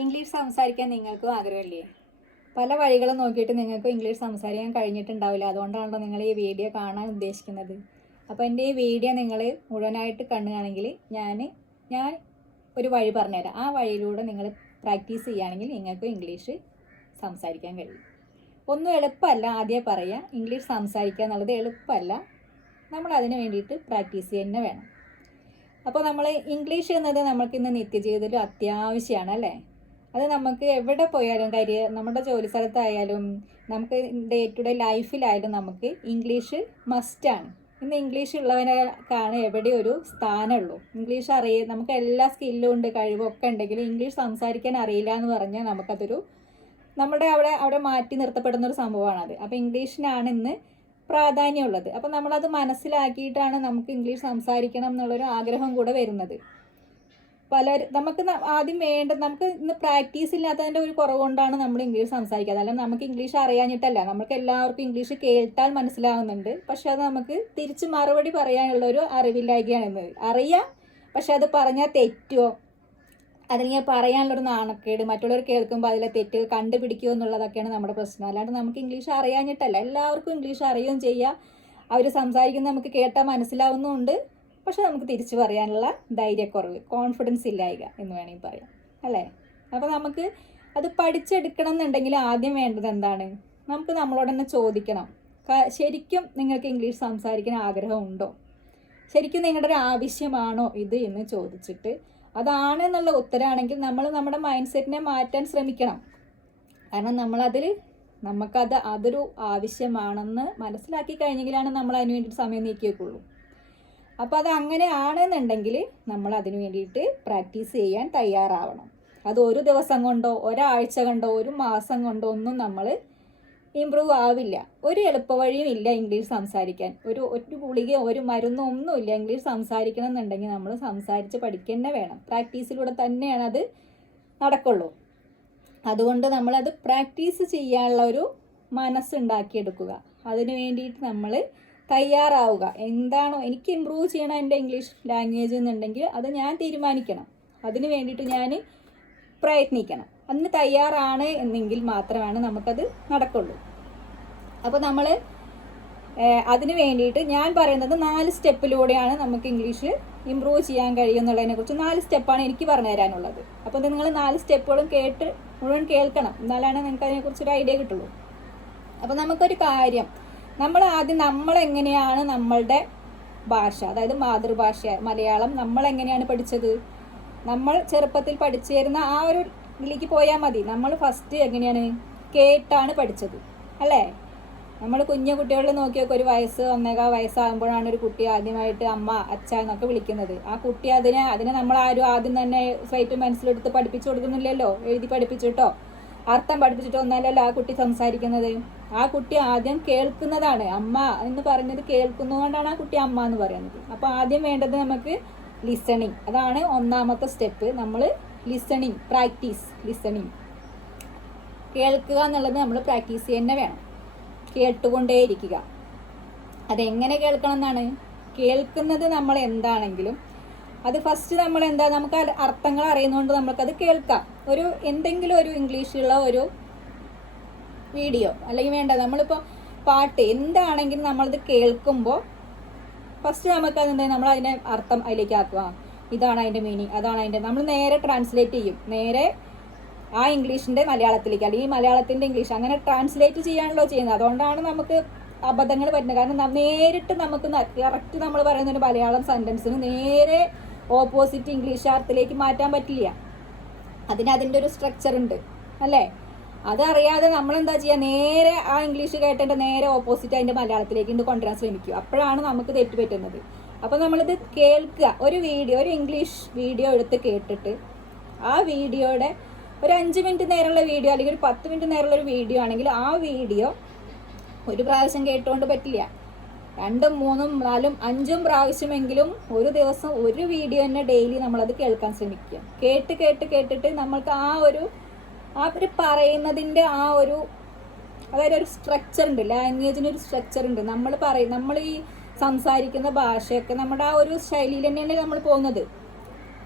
English സംസാരിക്കാൻ നിങ്ങൾക്കും ആഗ്രഹമില്ലേ? പല വഴികളും നോക്കിയിട്ട് നിങ്ങൾക്ക് ഇംഗ്ലീഷ് സംസാരിക്കാൻ കഴിഞ്ഞിട്ടുണ്ടാവില്ല. അതുകൊണ്ടാണല്ലോ നിങ്ങൾ ഈ വീഡിയോ കാണാൻ ഉദ്ദേശിക്കുന്നത്. അപ്പോൾ എന്റെ ഈ വീഡിയോ നിങ്ങൾ മുഴുവനായിട്ട് കാണുകയാണെങ്കിൽ ഞാൻ ഞാൻ ഒരു വഴി പറഞ്ഞുതരാം. ആ വഴിയിലൂടെ നിങ്ങൾ പ്രാക്ടീസ് ചെയ്യുകയാണെങ്കിൽ നിങ്ങൾക്ക് ഇംഗ്ലീഷ് സംസാരിക്കാൻ കഴിയും. ഒന്നും എളുപ്പമല്ല ആദ്യം പറയാം ഇംഗ്ലീഷ് സംസാരിക്കുക എന്നുള്ളത് എളുപ്പമല്ല. നമ്മൾ അതിന് വേണ്ടിയിട്ട് പ്രാക്ടീസ് തന്നെ വേണം. അപ്പോൾ നമ്മൾ ഇംഗ്ലീഷ് എന്നത് നമ്മൾക്ക് ഇന്ന് നിത്യജീവിതത്തിൽ അത്യാവശ്യമാണ് അല്ലേ? അത് നമുക്ക് എവിടെ പോയാലും കാര്യം നമ്മുടെ ജോലി സ്ഥലത്തായാലും നമുക്ക് ഡേ ടു ഡേ ലൈഫിലായാലും നമുക്ക് ഇംഗ്ലീഷ് മസ്റ്റാണ് ഇന്ന് ഇംഗ്ലീഷ് ഉള്ളവനൊക്കെയാണ് എവിടെ ഒരു സ്ഥാനമുള്ളൂ. ഇംഗ്ലീഷ് അറിയ നമുക്ക് എല്ലാ സ്കില്ലും ഉണ്ട് കഴിവൊക്കെ ഉണ്ടെങ്കിലും ഇംഗ്ലീഷ് സംസാരിക്കാൻ അറിയില്ല എന്ന് പറഞ്ഞാൽ നമുക്കതൊരു നമ്മുടെ അവിടെ അവിടെ മാറ്റി നിർത്തപ്പെടുന്ന ഒരു സംഭവമാണത്. അപ്പോൾ ഇംഗ്ലീഷിനാണ് ഇന്ന് പ്രാധാന്യമുള്ളത് അപ്പോൾ നമ്മളത് മനസ്സിലാക്കിയിട്ടാണ് നമുക്ക് ഇംഗ്ലീഷ് സംസാരിക്കണം എന്നുള്ളൊരു ആഗ്രഹം കൂടെ വരുന്നത്. പലർ നമുക്ക് ആദ്യം വേണ്ട നമുക്ക് ഇന്ന് പ്രാക്ടീസ് ഇല്ലാത്തതിന്റെ ഒരു കുറവുകൊണ്ടാണ് നമ്മൾ ഇംഗ്ലീഷ് സംസാരിക്കുക അതല്ല നമുക്ക് ഇംഗ്ലീഷ് അറിയാഞ്ഞിട്ടല്ല. നമുക്ക് എല്ലാവർക്കും ഇംഗ്ലീഷ് കേട്ടാൽ മനസ്സിലാവുന്നുണ്ട്. പക്ഷെ അത് നമുക്ക് തിരിച്ച് മറുപടി പറയാനുള്ള ഒരു അറിവില്ലായ്കയാണ് എന്നത് അറിയാം. പക്ഷെ അത് പറഞ്ഞാൽ തെറ്റുമോ അതിങ്ങനെ പറയാനുള്ളൊരു നാണക്കേട് മറ്റുള്ളവർ കേൾക്കുമ്പോൾ അതിലെ തെറ്റ് കണ്ടുപിടിക്കുക എന്നുള്ളതൊക്കെയാണ് നമ്മുടെ പ്രശ്നം. അല്ലാണ്ട് നമുക്ക് ഇംഗ്ലീഷ് അറിയാഞ്ഞിട്ടല്ല. എല്ലാവർക്കും ഇംഗ്ലീഷ് അറിയുകയും ചെയ്യാം. അവർ സംസാരിക്കുന്നത് നമുക്ക് കേട്ടാൽ മനസ്സിലാവുന്നുമുണ്ട്. പക്ഷെ നമുക്ക് തിരിച്ചു പറയാനുള്ള ധൈര്യക്കുറവ് കോൺഫിഡൻസ് ഇല്ലായിക എന്ന് വേണമെങ്കിൽ പറയാം. അല്ലേ? അപ്പോൾ നമുക്ക് അത് പഠിച്ചെടുക്കണം എന്നുണ്ടെങ്കിൽ ആദ്യം വേണ്ടത് എന്താണ്? നമുക്ക് നമ്മളോട് തന്നെ ചോദിക്കണം. ശരിക്കും നിങ്ങൾക്ക് ഇംഗ്ലീഷ് സംസാരിക്കാൻ ആഗ്രഹമുണ്ടോ? ശരിക്കും നിങ്ങളുടെ ഒരു ആവശ്യമാണോ ഇത് എന്ന് ചോദിച്ചിട്ട് അതാണ് എന്നുള്ള ഉത്തരമാണെങ്കിൽ നമ്മൾ നമ്മുടെ മൈൻഡ് സെറ്റിനെ മാറ്റാൻ ശ്രമിക്കണം. കാരണം നമ്മളതിൽ നമുക്കത് അതൊരു ആവശ്യമാണെന്ന് മനസ്സിലാക്കി കഴിഞ്ഞെങ്കിലാണ് നമ്മൾ അതിന് വേണ്ടിയിട്ട് സമയം നീക്കി വെക്കുള്ളൂ അപ്പോൾ അത് അങ്ങനെ ആണെന്നുണ്ടെങ്കിൽ നമ്മൾ അതിനു വേണ്ടിയിട്ട് പ്രാക്ടീസ് ചെയ്യാൻ തയ്യാറാവണം. അത് ഒരു ദിവസം കൊണ്ടോ ഒരാഴ്ച കൊണ്ടോ ഒരു മാസം കൊണ്ടോ ഒന്നും നമ്മൾ ഇമ്പ്രൂവ് ആവില്ല. ഒരു എളുപ്പവഴിയും ഇല്ല ഇംഗ്ലീഷ് സംസാരിക്കാൻ. ഒരു ഒരു ഗുളികയോ ഒരു മരുന്നോ ഒന്നുമില്ല ഇംഗ്ലീഷ് സംസാരിക്കണം എന്നുണ്ടെങ്കിൽ നമ്മൾ സംസാരിച്ച് പഠിക്കേണ്ടേ വേണം. പ്രാക്ടീസിലൂടെ തന്നെയാണ് അത് നടക്കുള്ളൂ. അതുകൊണ്ട് നമ്മൾ അത് പ്രാക്ടീസ് ചെയ്യാനുള്ള ഒരു മനസ്സുണ്ടാക്കിയെടുക്കുക. അതിനു വേണ്ടിയിട്ട് നമ്മൾ തയ്യാറാവുക. എന്താണോ എനിക്ക് ഇമ്പ്രൂവ് ചെയ്യണം എന്റെ ഇംഗ്ലീഷ് ലാംഗ്വേജ് എന്നുണ്ടെങ്കിൽ അത് ഞാൻ തീരുമാനിക്കണം. അതിന് വേണ്ടിയിട്ട് ഞാൻ പ്രയത്നിക്കണം. അതിന് തയ്യാറാണ് എന്നെങ്കിൽ മാത്രമാണ് നമുക്കത് നടക്കുള്ളൂ. അപ്പോൾ നമ്മൾ അതിന് വേണ്ടിയിട്ട് ഞാൻ പറയുന്നത് നാല് സ്റ്റെപ്പിലൂടെയാണ് നമുക്ക് ഇംഗ്ലീഷ് ഇമ്പ്രൂവ് ചെയ്യാൻ കഴിയുമെന്നുള്ളതിനെ കുറിച്ച് നാല് സ്റ്റെപ്പാണ് എനിക്ക് പറഞ്ഞു തരാനുള്ളത്. അപ്പോൾ നിങ്ങൾ നാല് സ്റ്റെപ്പുകളും കേട്ട് മുഴുവൻ കേൾക്കണം. എന്നാലാണ് നിങ്ങൾക്ക് അതിനെക്കുറിച്ച് ഒരു ഐഡിയ കിട്ടുള്ളൂ. അപ്പോൾ നമുക്കൊരു കാര്യം നമ്മൾ ആദ്യം നമ്മൾ എങ്ങനെയാണ് നമ്മളുടെ ഭാഷ? അതായത് മാതൃഭാഷ മലയാളം നമ്മൾ എങ്ങനെയാണ് പഠിച്ചത്? നമ്മൾ ചെറുപ്പത്തിൽ പഠിച്ചു തരുന്ന ആ ഒരു ഇതിലേക്ക് പോയാൽ മതി. നമ്മൾ ഫസ്റ്റ് എങ്ങനെയാണ് കേട്ടാണ് പഠിച്ചത്. അല്ലേ? നമ്മൾ കുഞ്ഞു കുട്ടികളിൽ നോക്കിയൊക്കെ ഒരു വയസ്സ് ഒന്നേകാ വയസ്സാകുമ്പോഴാണ് ഒരു കുട്ടി ആദ്യമായിട്ട് അമ്മ അച്ഛ എന്നൊക്കെ വിളിക്കുന്നത്. ആ കുട്ടി അതിനെ അതിനെ നമ്മൾ ആരും ആദ്യം തന്നെ സ്വൈറ്റ് മനസ്സിലെടുത്ത് പഠിപ്പിച്ചു കൊടുക്കുന്നില്ലല്ലോ? എഴുതി പഠിപ്പിച്ചിട്ടോ? അർത്ഥം പഠിപ്പിച്ചിട്ടൊന്നല്ലല്ലോ ആ കുട്ടി സംസാരിക്കുന്നത്? ആ കുട്ടി ആദ്യം കേൾക്കുന്നതാണ്. അമ്മ എന്ന് പറയുന്നത് കേൾക്കുന്നതുകൊണ്ടാണ് ആ കുട്ടി അമ്മ എന്ന് പറയുന്നത്. അപ്പോൾ ആദ്യം വേണ്ടത് നമുക്ക് ലിസണിങ് അതാണ് ഒന്നാമത്തെ സ്റ്റെപ്പ് നമ്മൾ ലിസണിങ് പ്രാക്ടീസ് ലിസണിങ് കേൾക്കുക എന്നുള്ളത് നമ്മൾ പ്രാക്ടീസ് തന്നെ വേണം. കേട്ടുകൊണ്ടേയിരിക്കുക. അതെങ്ങനെ കേൾക്കണം എന്നാണ് കേൾക്കുന്നത് നമ്മൾ എന്താണെങ്കിലും അത് ഫസ്റ്റ് നമ്മൾ എന്താ നമുക്ക് അർത്ഥങ്ങൾ അറിയുന്നതുകൊണ്ട് നമുക്കത് കേൾക്കാം. ഒരു എന്തെങ്കിലും ഒരു ഇംഗ്ലീഷിലുള്ള ഒരു വീഡിയോ അല്ലെങ്കിൽ വേണ്ട നമ്മളിപ്പോൾ പാട്ട് എന്താണെങ്കിലും നമ്മളത് കേൾക്കുമ്പോൾ ഫസ്റ്റ് നമുക്ക് അതെന്താ നമ്മൾ അതിനെ അർത്ഥം അതിലേക്ക് ആക്കുക. ഇതാണ് അതിന്റെ മീനിങ് അതാണ് അതിന്റെ നമ്മൾ നേരെ ട്രാൻസ്ലേറ്റ് ചെയ്യും. നേരെ ആ ഇംഗ്ലീഷിന്റെ മലയാളത്തിലേക്ക് അല്ലെങ്കിൽ മലയാളത്തിന്റെ ഇംഗ്ലീഷ് അങ്ങനെ ട്രാൻസ്ലേറ്റ് ചെയ്യാണല്ലോ ചെയ്യുന്നത്. അതുകൊണ്ടാണ് നമുക്ക് അബദ്ധങ്ങൾ വരുന്നത് കാരണം നേരിട്ട് നമുക്ക് കറക്റ്റ് നമ്മൾ പറയുന്ന ഒരു മലയാളം സെന്റൻസിന് നേരെ ഓപ്പോസിറ്റ് ഇംഗ്ലീഷ് ആർത്തിലേക്ക് മാറ്റാൻ പറ്റില്ല. അതിന് അതിന്റെ ഒരു സ്ട്രക്ചർ ഉണ്ട്. അല്ലേ? അതറിയാതെ നമ്മൾ എന്താ ചെയ്യുക നേരെ ആ ഇംഗ്ലീഷ് കേട്ടേണ്ട നേരെ ഓപ്പോസിറ്റ് അതിന്റെ മലയാളത്തിലേക്ക് കൊണ്ട് കൊണ്ടുവരാൻ ശ്രമിക്കുക. അപ്പോഴാണ് നമുക്ക് തെറ്റ് പറ്റുന്നത്. അപ്പോൾ നമ്മളിത് കേൾക്കുക. ഒരു വീഡിയോ ഒരു ഇംഗ്ലീഷ് വീഡിയോ എടുത്ത് കേട്ടിട്ട് ആ വീഡിയോയുടെ ഒരു അഞ്ച് മിനിറ്റ് നേരമുള്ള വീഡിയോ അല്ലെങ്കിൽ ഒരു പത്ത് മിനിറ്റ് നേരമുള്ള ഒരു വീഡിയോ ആണെങ്കിൽ ആ വീഡിയോ ഒരു പ്രാവശ്യം കേട്ടുകൊണ്ട് പറ്റില്ല. രണ്ടും മൂന്നും നാലും അഞ്ചും പ്രാവശ്യമെങ്കിലും ഒരു ദിവസം ഒരു വീഡിയോ തന്നെ ഡെയിലി നമ്മളത് കേൾക്കാൻ ശ്രമിക്കുക. കേട്ട് കേട്ട് കേട്ടിട്ട് നമ്മൾക്ക് ആ ഒരു അവർ പറയുന്നതിന്റെ ആ ഒരു അതായത് ഒരു സ്ട്രക്ചർ ഉണ്ട് ലാംഗ്വേജിന് ഒരു സ്ട്രക്ചർ ഉണ്ട്. നമ്മൾ പറയും നമ്മൾ ഈ സംസാരിക്കുന്ന ഭാഷയൊക്കെ നമ്മുടെ ആ ഒരു ശൈലിയിൽ തന്നെയാണ് നമ്മൾ പോകുന്നത്.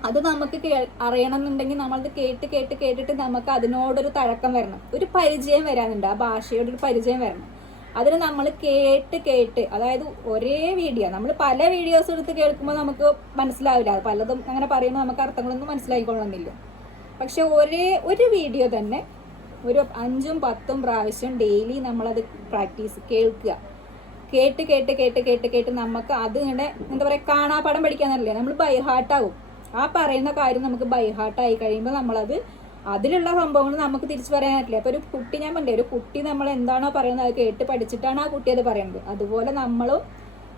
അത് നമുക്ക് കേ അറിയണം എന്നുണ്ടെങ്കിൽ നമ്മളത് കേട്ട് കേട്ട് കേട്ടിട്ട് നമുക്ക് അതിനോടൊരു തഴക്കം വരണം. ഒരു പരിചയം വരാനുണ്ട് ആ ഭാഷയോടൊരു പരിചയം വരണം. അതിന് നമ്മൾ കേട്ട് കേട്ട് അതായത് ഒരേ വീഡിയോ നമ്മൾ പല വീഡിയോസ് എടുത്ത് കേൾക്കുമ്പോൾ നമുക്ക് മനസ്സിലാവില്ല. പലതും അങ്ങനെ പറയുമ്പോൾ നമുക്ക് അർത്ഥങ്ങളൊന്നും മനസ്സിലായിക്കൊള്ളണമെന്നില്ല പക്ഷെ ഒരേ ഒരു വീഡിയോ തന്നെ ഒരു അഞ്ചും പത്തും പ്രാവശ്യം ഡെയിലി നമ്മളത് പ്രാക്ടീസ് കേൾക്കുക. കേട്ട് കേട്ട് കേട്ട് കേട്ട് കേട്ട് നമുക്ക് അത് ഇങ്ങനെ എന്താ പറയുക കാണാപ്പാടം പഠിക്കാന്നല്ലേ നമ്മൾ ബൈഹാർട്ടാവും ആ പറയുന്ന കാര്യം നമുക്ക് ബൈഹാർട്ടായി കഴിയുമ്പോൾ നമ്മളത് അതിലുള്ള സംഭവങ്ങൾ നമുക്ക് തിരിച്ചു പറയാൻ പറ്റില്ല. അപ്പോൾ ഒരു കുട്ടി ഞാൻ പറഞ്ഞില്ലേ ഒരു കുട്ടി നമ്മൾ എന്താണോ പറയുന്നത് അത് കേട്ട് പഠിച്ചിട്ടാണ് ആ കുട്ടി അത് പറയുന്നത്. അതുപോലെ നമ്മളും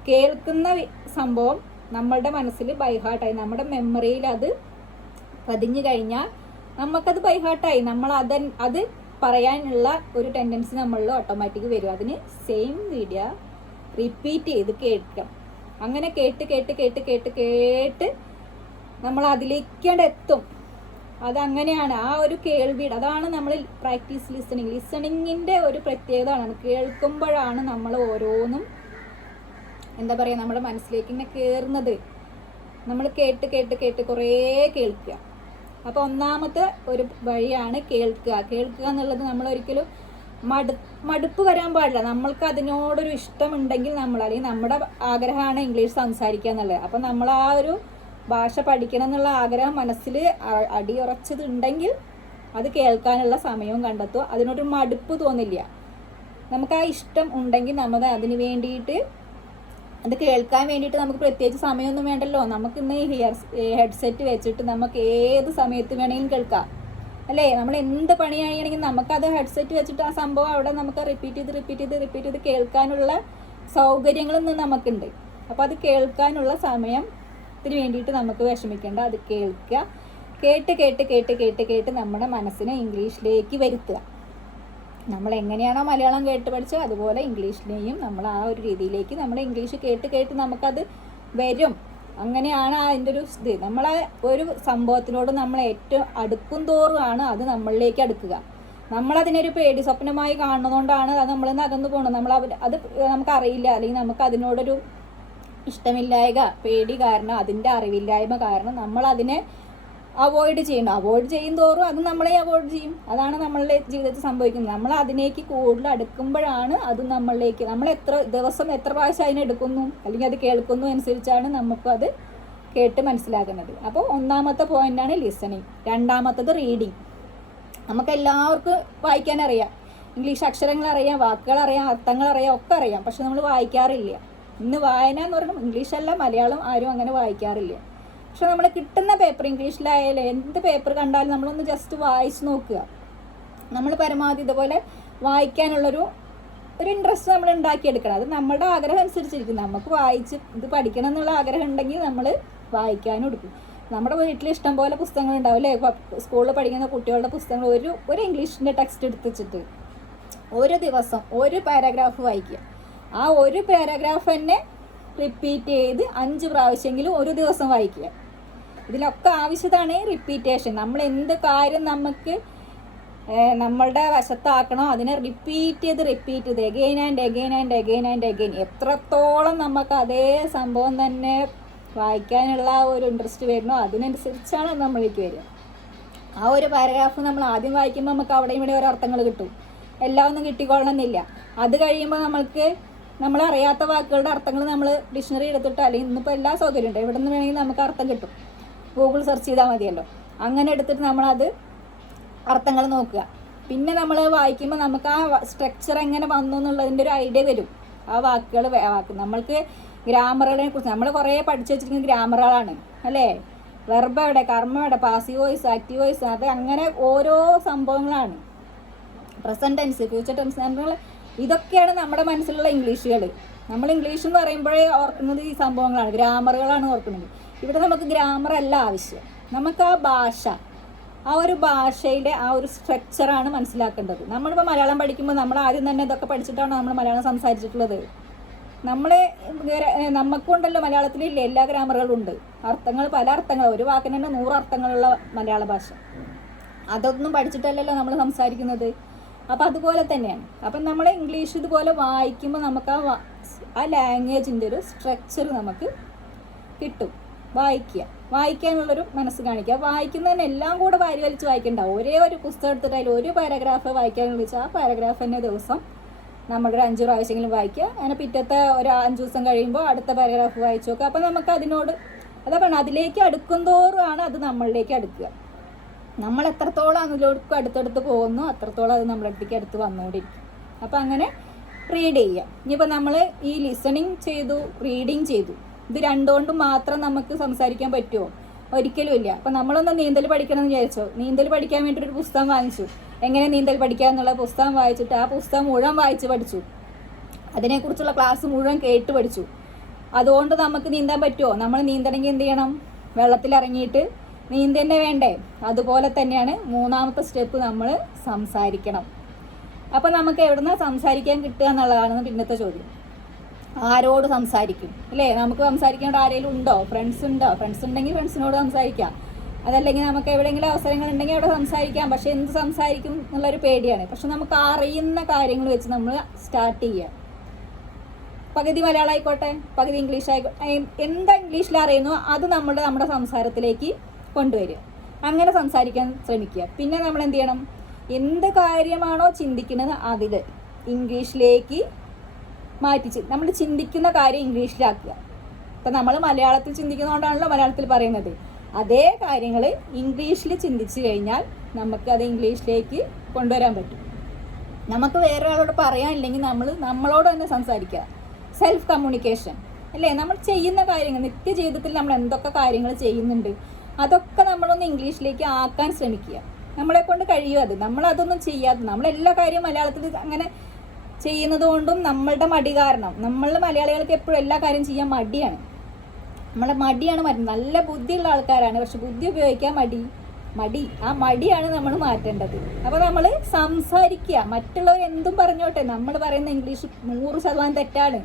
കേൾക്കുന്ന സംഭവം നമ്മളുടെ മനസ്സിൽ ബൈഹാർട്ടായി. നമ്മുടെ മെമ്മറിയിൽ അത് പതിഞ്ഞു കഴിഞ്ഞാൽ നമുക്കത് ബൈഹാർട്ടായി. നമ്മൾ അത് അത് പറയാനുള്ള ഒരു ടെൻഡൻസി നമ്മളിൽ ഓട്ടോമാറ്റിക് വരും. അതിന് സെയിം വീഡിയോ റിപ്പീറ്റ് ചെയ്ത് കേൾക്കാം. അങ്ങനെ കേട്ട് കേട്ട് കേട്ട് കേട്ട് കേട്ട് നമ്മൾ അതിലേക്കാണ്ട് എത്തും. അതങ്ങനെയാണ്. ആ ഒരു കേൾവിയുടെ അതാണ് നമ്മൾ പ്രാക്ടീസ് ലിസണിങ് ലിസണിങ്ങിന്റെ ഒരു പ്രത്യേകത ആണ് കേൾക്കുമ്പോഴാണ് നമ്മൾ ഓരോന്നും എന്താ പറയുക നമ്മുടെ മനസ്സിലേക്ക് ഇങ്ങനെ കയറുന്നത് നമ്മൾ കേട്ട് കേട്ട് കേട്ട് കുറേ കേൾക്കുക. അപ്പോൾ ഒന്നാമത്തെ ഒരു വഴിയാണ് കേൾക്കുക. കേൾക്കുക എന്നുള്ളത് നമ്മൾ ഒരിക്കലും മടു മടുപ്പ് വരാൻ പാടില്ല. നമ്മൾക്ക് അതിനോടൊരു ഇഷ്ടമുണ്ടെങ്കിൽ നമ്മൾ അല്ലെങ്കിൽ നമ്മുടെ ആഗ്രഹമാണ് ഇംഗ്ലീഷ് സംസാരിക്കുക എന്നുള്ളത്. അപ്പം നമ്മൾ ആ ഒരു ഭാഷ പഠിക്കണം എന്നുള്ള ആഗ്രഹം മനസ്സിൽ അടിയുറച്ചതുണ്ടെങ്കിൽ അടിയുറച്ചത് അത് കേൾക്കാനുള്ള സമയവും കണ്ടെത്തുക. അതിനൊരു മടുപ്പ് തോന്നില്ല. നമുക്ക് ആ ഇഷ്ടം ഉണ്ടെങ്കിൽ നമ്മൾ അതിന് വേണ്ടിയിട്ട് അത് കേൾക്കാൻ വേണ്ടിയിട്ട് നമുക്ക് പ്രത്യേകിച്ച് സമയമൊന്നും വേണ്ടല്ലോ. നമുക്ക് ഇന്ന് ഹിയർ ഹെഡ്സെറ്റ് വെച്ചിട്ട് നമുക്ക് ഏത് സമയത്ത് വേണമെങ്കിലും കേൾക്കാം. അല്ലേ? നമ്മൾ എന്ത് പണി കഴിയണമെങ്കിൽ നമുക്കത് ഹെഡ്സെറ്റ് വെച്ചിട്ട് ആ സംഭവം അവിടെ നമുക്ക് റിപ്പീറ്റ് ചെയ്ത് റിപ്പീറ്റ് ചെയ്ത് റിപ്പീറ്റ് ചെയ്ത് കേൾക്കാനുള്ള സൗകര്യങ്ങളും നമുക്കുണ്ട്. അപ്പോൾ അത് കേൾക്കാനുള്ള സമയത്തിന് വേണ്ടിയിട്ട് നമുക്ക് വിഷമിക്കേണ്ട. അത് കേൾക്കുക. കേട്ട് കേട്ട് കേട്ട് കേട്ട് കേട്ട് നമ്മുടെ മനസ്സിനെ ഇംഗ്ലീഷിലേക്ക് വരുത്തുക. നമ്മൾ എങ്ങനെയാണോ മലയാളം കേട്ട് പഠിച്ചത് അതുപോലെ ഇംഗ്ലീഷിനെയും നമ്മൾ ആ ഒരു രീതിയിലേക്ക് നമ്മൾ ഇംഗ്ലീഷ് കേട്ട് കേട്ട് നമുക്കത് വരും. അങ്ങനെയാണ് അതിന്റെ ഒരു ഇത്. നമ്മളെ ഒരു സംഭവത്തിനോട് നമ്മൾ ഏറ്റവും അടുക്കും തോറുമാണ് അത് നമ്മളിലേക്ക് അടുക്കുക. നമ്മളതിനൊരു പേടി സ്വപ്നമായി കാണുന്നതുകൊണ്ടാണ് അത് നമ്മളിൽ നിന്ന് അകന്നു പോകുന്നത് നമ്മൾ അത് നമുക്കറിയില്ല. അല്ലെങ്കിൽ നമുക്ക് അതിനോടൊരു ഇഷ്ടമില്ലായ്ക പേടി കാരണം അതിന്റെ അറിവില്ലായ്മ കാരണം നമ്മൾ അതിനെ അവോയ്ഡ് ചെയ്യണം. അവോയ്ഡ് ചെയ്യും തോറും അത് നമ്മളെ അവോയ്ഡ് ചെയ്യും. അതാണ് നമ്മളുടെ ജീവിതത്തിൽ സംഭവിക്കുന്നത്. നമ്മൾ അതിലേക്ക് കൂടുതൽ അടുക്കുമ്പോഴാണ് അത് നമ്മളിലേക്ക് നമ്മൾ എത്ര ദിവസം എത്ര പ്രാവശ്യം അതിനെടുക്കുന്നു അല്ലെങ്കിൽ അത് കേൾക്കുന്നു അനുസരിച്ചാണ് നമുക്കത് കേട്ട് മനസ്സിലാക്കുന്നത് അപ്പോൾ ഒന്നാമത്തെ പോയിന്റാണ് ലിസണിങ് രണ്ടാമത്തത് റീഡിങ് നമുക്ക് എല്ലാവർക്കും വായിക്കാൻ അറിയാം. ഇംഗ്ലീഷ് അക്ഷരങ്ങൾ അറിയാം വാക്കുകൾ അറിയാം അർത്ഥങ്ങൾ അറിയാം ഒക്കെ അറിയാം. പക്ഷെ നമ്മൾ വായിക്കാറില്ല. ഇന്ന് വായന എന്ന് പറയുമ്പോൾ ഇംഗ്ലീഷല്ല മലയാളം ആരും അങ്ങനെ വായിക്കാറില്ല. പക്ഷെ നമ്മൾ കിട്ടുന്ന പേപ്പർ ഇംഗ്ലീഷിലായാലും എന്ത് പേപ്പർ കണ്ടാലും നമ്മളൊന്ന് ജസ്റ്റ് വായിച്ച് നോക്കുക. നമ്മൾ പരമാവധി ഇതുപോലെ വായിക്കാനുള്ളൊരു ഒരു ഇൻട്രസ്റ്റ് നമ്മൾ ഉണ്ടാക്കിയെടുക്കണം. അത് നമ്മുടെ ആഗ്രഹം അനുസരിച്ചിരിക്കും. നമുക്ക് വായിച്ച് ഇത് പഠിക്കണം എന്നുള്ള ആഗ്രഹം ഉണ്ടെങ്കിൽ നമ്മൾ വായിക്കാനും എടുക്കും. നമ്മുടെ വീട്ടിൽ ഇഷ്ടം പോലെ പുസ്തകങ്ങൾ ഉണ്ടാവും അല്ലേ സ്കൂളിൽ പഠിക്കുന്ന കുട്ടികളുടെ പുസ്തകങ്ങൾ ഒരു ഒരു ഇംഗ്ലീഷിന്റെ ടെക്സ്റ്റ് എടുത്ത് വെച്ചിട്ട് ഒരു ദിവസം ഒരു പാരാഗ്രാഫ് വായിക്കുക. ആ ഒരു പാരഗ്രാഫ് തന്നെ റിപ്പീറ്റ് ചെയ്ത് അഞ്ച് പ്രാവശ്യമെങ്കിലും ഒരു ദിവസം വായിക്കുക. ഇതിലൊക്കെ ആവശ്യതാണ് റിപ്പീറ്റേഷൻ നമ്മൾ എന്ത് കാര്യം നമുക്ക് നമ്മളുടെ വശത്താക്കണോ അതിനെ റിപ്പീറ്റ് ചെയ്ത് റിപ്പീറ്റ് ചെയ്ത് again and again and again and again എത്രത്തോളം നമുക്ക് അതേ സംഭവം തന്നെ വായിക്കാനുള്ള ഒരു ഇൻട്രസ്റ്റ് വരുന്നോ അതിനനുസരിച്ചാണ് അത് നമ്മളിലേക്ക് വരിക. ആ ഒരു പാരഗ്രാഫ് നമ്മൾ ആദ്യം വായിക്കുമ്പോൾ നമുക്ക് അവിടെയും ഇവിടെ ഓരോ അർത്ഥങ്ങൾ കിട്ടും. എല്ലാം ഒന്നും കിട്ടിക്കൊള്ളണമെന്നില്ല. അത് കഴിയുമ്പോൾ നമ്മൾക്ക് നമ്മൾ അറിയാത്ത വാക്കുകളുടെ അർത്ഥങ്ങൾ നമ്മൾ ഡിക്ഷണറി എടുത്തിട്ട് അല്ലെങ്കിൽ ഇന്നിപ്പോൾ എല്ലാ സൗകര്യം ഉണ്ട്. എവിടെ നിന്ന് വേണമെങ്കിൽ നമുക്ക് അർത്ഥം കിട്ടും. ഗൂഗിൾ സെർച്ച് ചെയ്താൽ മതിയല്ലോ. അങ്ങനെ എടുത്തിട്ട് നമ്മളത് അർത്ഥങ്ങൾ നോക്കുക. പിന്നെ നമ്മൾ വായിക്കുമ്പോൾ നമുക്ക് ആ സ്ട്രക്ചർ എങ്ങനെ വന്നു എന്നുള്ളതിന്റെ ഒരു ഐഡിയ വരും. ആ വാക്കുകൾ വാക്ക്. നമ്മൾക്ക് ഗ്രാമറുകളെ കുറിച്ച് നമ്മൾ കുറേ പഠിച്ചു വെച്ചിരിക്കുന്ന ഗ്രാമറുകളാണ് അല്ലേ? വെർബ് എവിടെ? കർമ്മ എവിടെ? പാസീവ് വോയിസ് ആക്റ്റീവ് വോയിസ് അത് അങ്ങനെ ഓരോ സംഭവങ്ങളാണ്. പ്രസന്റ് ടെൻസ് ഫ്യൂച്ചർ ടെൻസ് നമ്മൾ ഇതൊക്കെയാണ് നമ്മുടെ മനസ്സിലുള്ള ഇംഗ്ലീഷുകൾ നമ്മൾ ഇംഗ്ലീഷ് എന്ന് പറയുമ്പോഴേ ഓർക്കുന്നത് ഈ സംഭവങ്ങളാണ്. ഗ്രാമറുകളാണ് ഓർക്കുന്നത്. ഇവിടെ നമുക്ക് ഗ്രാമർ അല്ല ആവശ്യം. നമുക്ക് ആ ഭാഷ ആ ഒരു ഭാഷയുടെ ആ ഒരു സ്ട്രക്ചറാണ് മനസ്സിലാക്കേണ്ടത്. നമ്മളിപ്പോൾ മലയാളം പഠിക്കുമ്പോൾ നമ്മൾ ആദ്യം തന്നെ ഇതൊക്കെ പഠിച്ചിട്ടാണ് നമ്മൾ മലയാളം സംസാരിച്ചിട്ടുള്ളത്. നമ്മളെ നമുക്കുണ്ടല്ലോ മലയാളത്തിലില്ല എല്ലാ ഗ്രാമറുകളും ഉണ്ട്. അർത്ഥങ്ങൾ പല അർത്ഥങ്ങൾ ഒരു വാക്കിന് തന്നെ നൂറ് അർത്ഥങ്ങളുള്ള മലയാള ഭാഷ. അതൊന്നും പഠിച്ചിട്ടല്ലല്ലോ നമ്മൾ സംസാരിക്കുന്നത്. അപ്പം അതുപോലെ തന്നെയാണ്. അപ്പം നമ്മൾ ഇംഗ്ലീഷ് ഇതുപോലെ വായിക്കുമ്പോൾ നമുക്ക് ആ ആ ലാംഗ്വേജിന്റെ ഒരു സ്ട്രക്ചർ നമുക്ക് കിട്ടും. വായിക്കുക. വായിക്കാനുള്ളൊരു മനസ്സ് കാണിക്കുക. വായിക്കുന്നതിന് എല്ലാം കൂടെ വാരി വലിച്ച് വായിക്കണ്ട. ഒരേ ഒരു പുസ്തകം എടുത്തിട്ട് അതിൽ ഒരു പാരഗ്രാഫ് വായിക്കാൻ വെച്ചാൽ ആ പാരഗ്രാഫ് തന്നെ ദിവസം നമ്മളൊരു അഞ്ച് പ്രാവശ്യമെങ്കിലും വായിക്കുക. അങ്ങനെ പിറ്റത്തെ ഒരു അഞ്ച് ദിവസം കഴിയുമ്പോൾ അടുത്ത പാരഗ്രാഫ് വായിച്ചു നോക്കുക. അപ്പം നമുക്ക് അതിനോട് അതാ പറഞ്ഞത് അതിലേക്ക് അടുക്കും അത് നമ്മളിലേക്ക് അടുക്കുക. നമ്മൾ എത്രത്തോളം അതിലേക്ക് അടുത്തടുത്ത് പോകുന്നു അത്രത്തോളം അത് നമ്മുടെ അടുത്തേക്ക് അടുത്ത് വന്നുകൊണ്ടിരിക്കും. അപ്പം അങ്ങനെ റീഡ് ചെയ്യാം. ഇനിയിപ്പോൾ നമ്മൾ ഈ ലിസണിങ് ചെയ്തു റീഡിങ് ചെയ്തു. ഇത് രണ്ടുകൊണ്ടും മാത്രം നമുക്ക് സംസാരിക്കാൻ പറ്റുമോ ഒരിക്കലും ഇല്ല. അപ്പം നമ്മളൊന്ന് നീന്തൽ പഠിക്കണം എന്ന് വിചാരിച്ചോ? നീന്തൽ പഠിക്കാൻ വേണ്ടി ഒരു പുസ്തകം വാങ്ങിച്ചു. എങ്ങനെ നീന്തൽ പഠിക്കുക എന്നുള്ള പുസ്തകം വായിച്ചിട്ട് ആ പുസ്തകം മുഴുവൻ വായിച്ച് പഠിച്ചു. അതിനെക്കുറിച്ചുള്ള ക്ലാസ് മുഴുവൻ കേട്ട് പഠിച്ചു. അതുകൊണ്ട് നമുക്ക് നീന്താൻ പറ്റുമോ നമ്മൾ നീന്തണമെങ്കിൽ എന്ത് ചെയ്യണം? വെള്ളത്തിൽ ഇറങ്ങിയിട്ട് നീന്തന്നെ വേണ്ടേ? അതുപോലെ തന്നെയാണ് മൂന്നാമത്തെ സ്റ്റെപ്പ് നമ്മൾ സംസാരിക്കണം. അപ്പം നമുക്ക് എവിടുന്ന സംസാരിക്കാൻ കിട്ടുക എന്നുള്ളതാണ് പിന്നത്തെ ചോദ്യം. ആരോട് സംസാരിക്കും? അല്ലേ? നമുക്ക് സംസാരിക്കേണ്ട ആരെങ്കിലും ഉണ്ടോ? ഫ്രണ്ട്സ് ഉണ്ടോ? ഫ്രണ്ട്സ് ഉണ്ടെങ്കിൽ ഫ്രണ്ട്സിനോട് സംസാരിക്കാം. അതല്ലെങ്കിൽ നമുക്ക് എവിടെയെങ്കിലും അവസരങ്ങൾ ഉണ്ടെങ്കിൽ അവിടെ സംസാരിക്കാം. പക്ഷെ എന്ത് സംസാരിക്കും എന്നുള്ളൊരു പേടിയാണ്. പക്ഷെ നമുക്ക് അറിയുന്ന കാര്യങ്ങൾ വെച്ച് നമ്മൾ സ്റ്റാർട്ട് ചെയ്യാം പകുതി മലയാളം ആയിക്കോട്ടെ പകുതി ഇംഗ്ലീഷ് ആയിക്കോട്ടെ എന്താ ഇംഗ്ലീഷിൽ അറിയുന്നോ അത് നമ്മൾ നമ്മുടെ സംസാരത്തിലേക്ക് കൊണ്ടുവരിക അങ്ങനെ സംസാരിക്കാൻ ശ്രമിക്കുക. പിന്നെ നമ്മൾ എന്ത് ചെയ്യണം? എന്ത് കാര്യമാണോ ചിന്തിക്കുന്നത് അതിൽ ഇംഗ്ലീഷിലേക്ക് മാറ്റി നമ്മൾ ചിന്തിക്കുന്ന കാര്യം ഇംഗ്ലീഷിലാക്കുക. ഇപ്പം നമ്മൾ മലയാളത്തിൽ ചിന്തിക്കുന്നതുകൊണ്ടാണല്ലോ മലയാളത്തിൽ പറയുന്നത്. അതേ കാര്യങ്ങൾ ഇംഗ്ലീഷിൽ ചിന്തിച്ചു കഴിഞ്ഞാൽ നമുക്ക് അത് ഇംഗ്ലീഷിലേക്ക് കൊണ്ടുവരാൻ പറ്റും. നമുക്ക് വേറെ ആളോട് പറയാനില്ലെങ്കിൽ നമ്മൾ നമ്മളോട് തന്നെ സംസാരിക്കുക. സെൽഫ് കമ്മ്യൂണിക്കേഷൻ അല്ലേ? നമ്മൾ ചെയ്യുന്ന കാര്യങ്ങൾ നിത്യ ജീവിതത്തിൽ നമ്മൾ എന്തൊക്കെ കാര്യങ്ങൾ ചെയ്യുന്നുണ്ട്? അതൊക്കെ നമ്മളൊന്ന് ഇംഗ്ലീഷിലേക്ക് ആക്കാൻ ശ്രമിക്കുക. നമ്മളെ കൊണ്ട് കഴിയും അത്. നമ്മളതൊന്നും ചെയ്യാതെ നമ്മളെല്ലാ കാര്യവും മലയാളത്തിൽ അങ്ങനെ ചെയ്യുന്നത് കൊണ്ടും നമ്മളുടെ മടി കാരണം. നമ്മൾ മലയാളികൾക്ക് എപ്പോഴും എല്ലാ കാര്യം ചെയ്യാൻ മടിയാണ്. നമ്മളെ മടിയാണ് മടി. നല്ല ബുദ്ധിയുള്ള ആൾക്കാരാണ്. പക്ഷെ ബുദ്ധി ഉപയോഗിക്കാൻ മടി മടി. ആ മടിയാണ് നമ്മൾ മാറ്റേണ്ടത്. അപ്പോൾ നമ്മൾ സംസാരിക്കുക. മറ്റുള്ളവർ എന്തും പറഞ്ഞോട്ടെ. നമ്മൾ പറയുന്ന ഇംഗ്ലീഷ് നൂറ് ശതമാനം തെറ്റാണ്.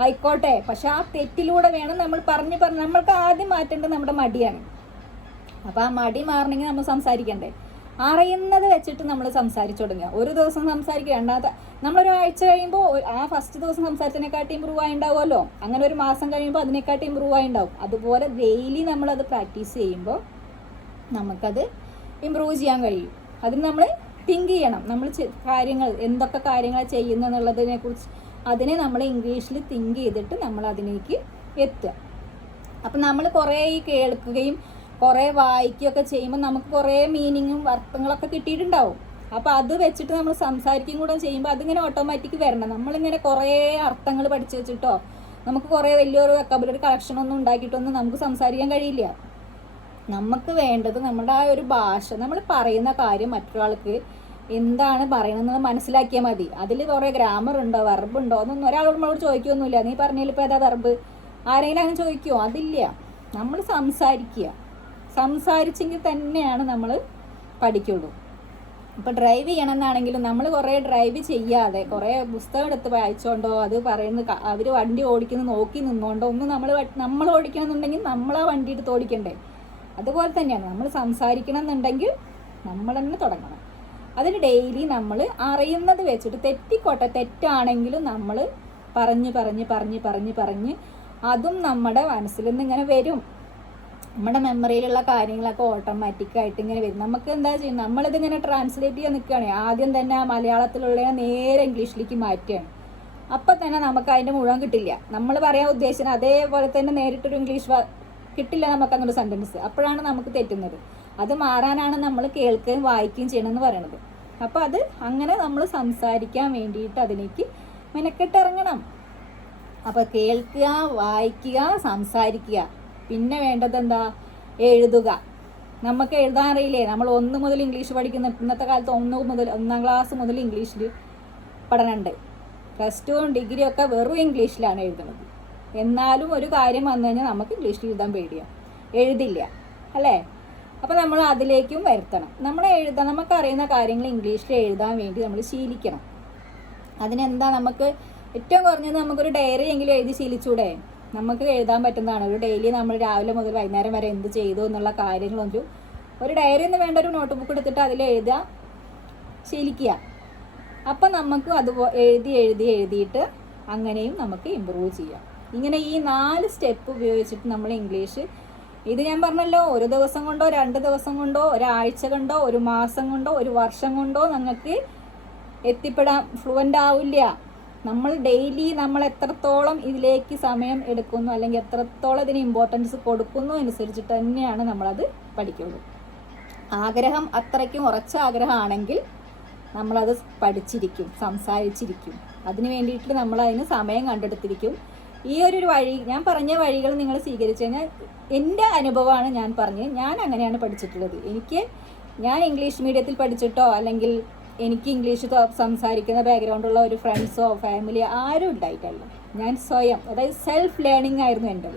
ആയിക്കോട്ടെ. പക്ഷെ ആ തെറ്റിലൂടെ വേണം നമ്മൾ പറഞ്ഞ് പറഞ്ഞ്. നമ്മൾക്ക് ആദ്യം മാറ്റേണ്ടത് നമ്മുടെ മടിയാണ്. അപ്പോൾ ആ മടി മാറണമെങ്കിൽ നമ്മൾ സംസാരിക്കണ്ടേ? അറിയുന്നത് വെച്ചിട്ട് നമ്മൾ സംസാരിച്ചു തുടങ്ങുക. ഒരു ദിവസം സംസാരിക്കുക. രണ്ടാമത്തെ നമ്മളൊരാഴ്ച കഴിയുമ്പോൾ ആ ഫസ്റ്റ് ദിവസം സംസാരിച്ചതിനെക്കാട്ടി ഇമ്പ്രൂവ് ആയിണ്ടാവുമല്ലോ? അങ്ങനെ ഒരു മാസം കഴിയുമ്പോൾ അതിനെക്കാട്ടി ഇമ്പ്രൂവ് ആയിണ്ടാവും. അതുപോലെ ഡെയിലി നമ്മളത് പ്രാക്ടീസ് ചെയ്യുമ്പോൾ നമുക്കത് ഇമ്പ്രൂവ് ചെയ്യാൻ കഴിയും. അതിന് നമ്മൾ തിങ്ക് ചെയ്യണം. നമ്മൾ കാര്യങ്ങൾ എന്തൊക്കെ കാര്യങ്ങൾ ചെയ്യുന്നു എന്നുള്ളതിനെ കുറിച്ച് അതിനെ നമ്മൾ ഇംഗ്ലീഷിൽ തിങ്ക് ചെയ്തിട്ട് നമ്മൾ അതിലേക്ക് എത്തുക. അപ്പം നമ്മൾ കുറേ കേൾക്കുകയും കുറേ വായിക്കുകയൊക്കെ ചെയ്യുമ്പോൾ നമുക്ക് കുറേ മീനിങ്ങും അർത്ഥങ്ങളൊക്കെ കിട്ടിയിട്ടുണ്ടാവും. അപ്പോൾ അത് വെച്ചിട്ട് നമ്മൾ സംസാരിക്കുകയും കൂടെ ചെയ്യുമ്പോൾ അതിങ്ങനെ ഓട്ടോമാറ്റിക് വരണം. നമ്മളിങ്ങനെ കുറേ അർത്ഥങ്ങൾ പഠിച്ചു വെച്ചിട്ടോ നമുക്ക് കുറേ വലിയൊരു വെക്കബുലറി കളക്ഷൻ ഒന്നും ഉണ്ടാക്കിയിട്ടൊന്നും നമുക്ക് സംസാരിക്കാൻ കഴിയില്ല. നമുക്ക് വേണ്ടത് നമ്മുടെ ആ ഒരു ഭാഷ നമ്മൾ പറയുന്ന കാര്യം മറ്റൊരാൾക്ക് എന്താണ് പറയണമെന്ന് മനസ്സിലാക്കിയാൽ മതി. അതിൽ കുറേ ഗ്രാമർ ഉണ്ടോ വെർബ് ഉണ്ടോ എന്നൊന്നും ഒരാളോട് നമ്മളോട് ചോദിക്കൊന്നുമില്ല. നീ പറഞ്ഞതിൽ ഇപ്പോൾ ഏതാ വെർബ് ആരെങ്കിലും അങ്ങനെ ചോദിക്കുമോ അതില്ല. നമ്മൾ സംസാരിക്കുക. സംസാരിച്ചെങ്കിൽ തന്നെയാണ് നമ്മൾ പഠിക്കുള്ളൂ. ഇപ്പോൾ ഡ്രൈവ് ചെയ്യണമെന്നാണെങ്കിലും നമ്മൾ കുറേ ഡ്രൈവ് ചെയ്യാതെ കുറേ പുസ്തകം എടുത്ത് വായിച്ചോണ്ടോ അത് പറയുന്നത് അവർ വണ്ടി ഓടിക്കുന്ന നോക്കി നിന്നുകൊണ്ടോ ഒന്നും നമ്മൾ നമ്മൾ ഓടിക്കണമെന്നുണ്ടെങ്കിൽ നമ്മൾ ആ വണ്ടി എടുത്ത് ഓടിക്കണ്ടേ? അതുപോലെ തന്നെയാണ് നമ്മൾ സംസാരിക്കണം എന്നുണ്ടെങ്കിൽ നമ്മൾ തന്നെ തുടങ്ങണം. അതിന് ഡെയിലി നമ്മൾ അറിയുന്നത് വെച്ചിട്ട് തെറ്റിക്കോട്ടെ തെറ്റാണെങ്കിലും നമ്മൾ പറഞ്ഞ് പറഞ്ഞ് പറഞ്ഞ് പറഞ്ഞ് പറഞ്ഞ് അതും നമ്മുടെ മനസ്സിൽ നിന്ന് ഇങ്ങനെ വരും. നമ്മുടെ മെമ്മറിയിലുള്ള കാര്യങ്ങളൊക്കെ ഓട്ടോമാറ്റിക്കായിട്ട് ഇങ്ങനെ വരും. നമുക്ക് എന്താ ചെയ്യുന്നത് നമ്മളിതിങ്ങനെ ട്രാൻസ്ലേറ്റ് ചെയ്യാൻ നിൽക്കുകയാണ് ആദ്യം തന്നെ ആ മലയാളത്തിലുള്ള നേരെ ഇംഗ്ലീഷിലേക്ക് മാറ്റുകയാണ്. അപ്പം തന്നെ നമുക്ക് അതിന്റെ മുഴുവൻ കിട്ടില്ല. നമ്മൾ പറയാൻ ഉദ്ദേശിച്ചത് അതേപോലെ തന്നെ നേരിട്ടൊരു ഇംഗ്ലീഷ് കിട്ടില്ല നമുക്ക് അങ്ങനെ സെന്റൻസ് അപ്പോഴാണ് നമുക്ക് തെറ്റുന്നത്. അത് മാറാനാണ് നമ്മൾ കേൾക്കുകയും വായിക്കുകയും ചെയ്യണമെന്ന് പറയണത്. അപ്പോൾ അത് അങ്ങനെ നമ്മൾ സംസാരിക്കാൻ വേണ്ടിയിട്ട് അതിലേക്ക് മെനക്കെട്ടിറങ്ങണം. അപ്പോൾ കേൾക്കുക വായിക്കുക സംസാരിക്കുക. പിന്നെ വേണ്ടത് എന്താ എഴുതുക. നമുക്ക് എഴുതാൻ അറിയില്ലേ നമ്മൾ ഒന്ന് മുതൽ ഇംഗ്ലീഷ് പഠിക്കുന്ന ഇന്നത്തെ കാലത്ത് ഒന്ന് മുതൽ ഒന്നാം ക്ലാസ് മുതൽ ഇംഗ്ലീഷിൽ പഠനമുണ്ട്. പ്ലസ് ടുവും ഡിഗ്രിയും ഒക്കെ വെറും ഇംഗ്ലീഷിലാണ് എഴുതുന്നത്. എന്നാലും ഒരു കാര്യം വന്നു കഴിഞ്ഞാൽ നമുക്ക് ഇംഗ്ലീഷിൽ എഴുതാൻ പേടിയാണ് എഴുതില്ല. അല്ലേ? അപ്പോൾ നമ്മൾ അതിലേക്കും വരുത്തണം. നമ്മൾ എഴുതാൻ നമുക്കറിയുന്ന കാര്യങ്ങൾ ഇംഗ്ലീഷിൽ എഴുതാൻ വേണ്ടി നമ്മൾ ശീലിക്കണം. അതിനെന്താ? നമുക്ക് ഏറ്റവും കുറഞ്ഞത് നമുക്കൊരു ഡയറി എങ്കിലും എഴുതി ശീലിച്ചൂടെ? നമുക്ക് എഴുതാൻ പറ്റുന്നതാണ്. ഒരു ഡെയിലി നമ്മൾ രാവിലെ മുതൽ വൈകുന്നേരം വരെ എന്ത് ചെയ്തു എന്നുള്ള കാര്യങ്ങളൊരു ഒരു ഡയറി എന്ന് വേണ്ട ഒരു നോട്ട് ബുക്ക് എടുത്തിട്ട് അതിൽ എഴുതുക ശീലിക്കുക. അപ്പം നമുക്ക് അത് എഴുതി എഴുതി എഴുതിയിട്ട് അങ്ങനെയും നമുക്ക് ഇമ്പ്രൂവ് ചെയ്യാം. ഇങ്ങനെ ഈ നാല് സ്റ്റെപ്പ് ഉപയോഗിച്ചിട്ട് നമ്മൾ ഇംഗ്ലീഷ് ഇത് ഞാൻ പറഞ്ഞല്ലോ ഒരു ദിവസം കൊണ്ടോ രണ്ട് ദിവസം കൊണ്ടോ ഒരാഴ്ച കൊണ്ടോ ഒരു മാസം കൊണ്ടോ ഒരു വർഷം കൊണ്ടോ നിങ്ങൾക്ക് എത്തിപ്പെടാൻ ഫ്ലുവന്റ് ആവില്ല. നമ്മൾ ഡെയിലി നമ്മൾ എത്രത്തോളം ഇതിലേക്ക് സമയം എടുക്കുന്നു അല്ലെങ്കിൽ എത്രത്തോളം ഇതിന് ഇമ്പോർട്ടൻസ് കൊടുക്കുന്നു അനുസരിച്ചിട്ട് തന്നെയാണ് നമ്മളത് പഠിക്കുള്ളൂ ആഗ്രഹം അത്രയ്ക്കും ഉറച്ച ആഗ്രഹമാണെങ്കിൽ നമ്മളത് പഠിച്ചിരിക്കും സംസാരിച്ചിരിക്കും. അതിന് വേണ്ടിയിട്ട് നമ്മൾ അതിന് സമയം കണ്ടെടുത്തിരിക്കും. ഈ ഒരു വഴി ഞാൻ പറഞ്ഞ വഴികൾ നിങ്ങൾ സ്വീകരിച്ചു കഴിഞ്ഞാൽ എന്റെ അനുഭവമാണ് ഞാൻ പറഞ്ഞത്. ഞാൻ അങ്ങനെയാണ് പഠിച്ചിട്ടുള്ളത്. എനിക്ക് ഞാൻ ഇംഗ്ലീഷ് മീഡിയത്തിൽ പഠിച്ചിട്ടോ അല്ലെങ്കിൽ എനിക്ക് ഇംഗ്ലീഷ് സംസാരിക്കുന്ന ബാക്ക്ഗ്രൗണ്ടുള്ള ഒരു ഫ്രണ്ട്സോ ഫാമിലിയോ ആരും ഉണ്ടായിട്ടല്ല. ഞാൻ സ്വയം അതായത് സെൽഫ് ലേണിംഗ് ആയിരുന്നു എന്റെ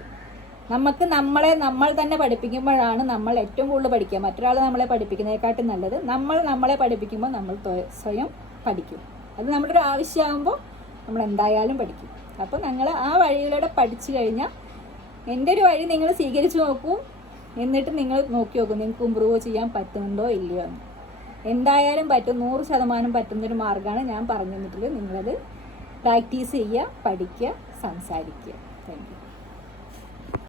നമുക്ക് നമ്മളെ നമ്മൾ തന്നെ പഠിപ്പിക്കുമ്പോഴാണ് നമ്മൾ ഏറ്റവും കൂടുതൽ പഠിക്കുക. മറ്റൊരാൾ നമ്മളെ പഠിപ്പിക്കുന്നതിനെക്കാട്ടും നല്ലത് നമ്മൾ നമ്മളെ പഠിപ്പിക്കുമ്പോൾ നമ്മൾ സ്വയം പഠിക്കും. അത് നമ്മുടെ ഒരു ആവശ്യമാകുമ്പോൾ നമ്മൾ എന്തായാലും പഠിക്കും. അപ്പോൾ ഞങ്ങൾ ആ വഴിയിലൂടെ പഠിച്ചു കഴിഞ്ഞാൽ എന്റെ ഒരു വഴി നിങ്ങൾ സ്വീകരിച്ചു നോക്കൂ. എന്നിട്ട് നിങ്ങൾ നോക്കി നോക്കും നിങ്ങൾക്ക് ഇമ്പ്രൂവ് ചെയ്യാൻ പറ്റുന്നുണ്ടോ ഇല്ലയോ എന്ന്. എന്തായാലും പറ്റും നൂറ് ശതമാനം പറ്റുന്നൊരു മാർഗമാണ് ഞാൻ പറഞ്ഞു തന്നിട്ടുള്ളത് നിങ്ങളത് പ്രാക്ടീസ് ചെയ്യുക പഠിക്കുക സംസാരിക്കുക. താങ്ക്